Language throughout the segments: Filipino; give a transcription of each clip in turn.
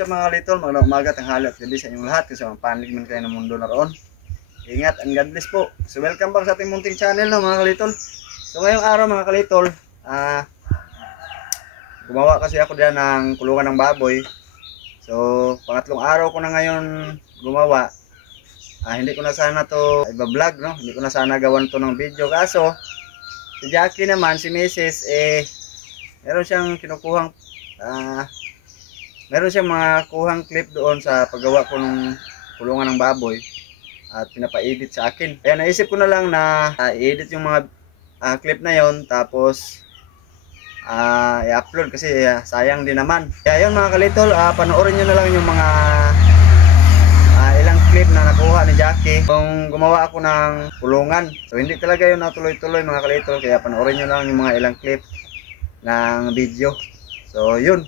what's up mga litol, magandang umaga, tanghali at gabi sa inyong lahat. Kasi ang panig man kayo ng mundo na roon. Ingat and God bless po. So welcome back sa ating munting channel no, mga kalitol. So ngayong araw mga kalitol, gumawa kasi ako diyan ng kulungan ng baboy. So pangatlong araw ko na ngayon gumawa. Hindi ko na sana to iba-vlog no, hindi ko na sana gawan to ng video. Kaso si Jackie naman, si Mrs. Meron siyang kinukuhang meron siyang mga kuhang clip doon sa paggawa ko ng kulungan ng baboy at pinapa-edit sa akin. Kaya naisip ko na lang na i-edit yung mga clip na yon, tapos i-upload kasi sayang din naman. Kaya yun mga kalitol, panoorin nyo na lang yung mga ilang clip na nakuha ni Jackie kung gumawa ako ng kulungan. So hindi talaga yun natuloy-tuloy mga kalitol, kaya panoorin nyo lang yung mga ilang clip ng video. So yun.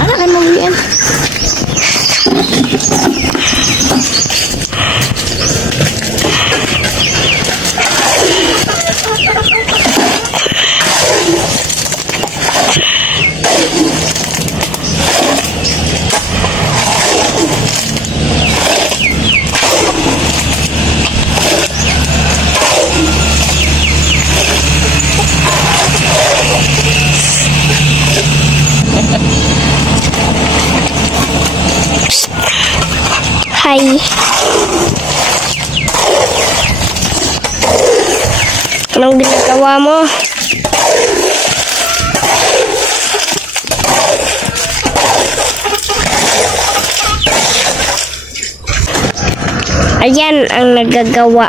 Ano kan mau yan? Hai. Anong ginagawa mo? Ayan ang nagagawa.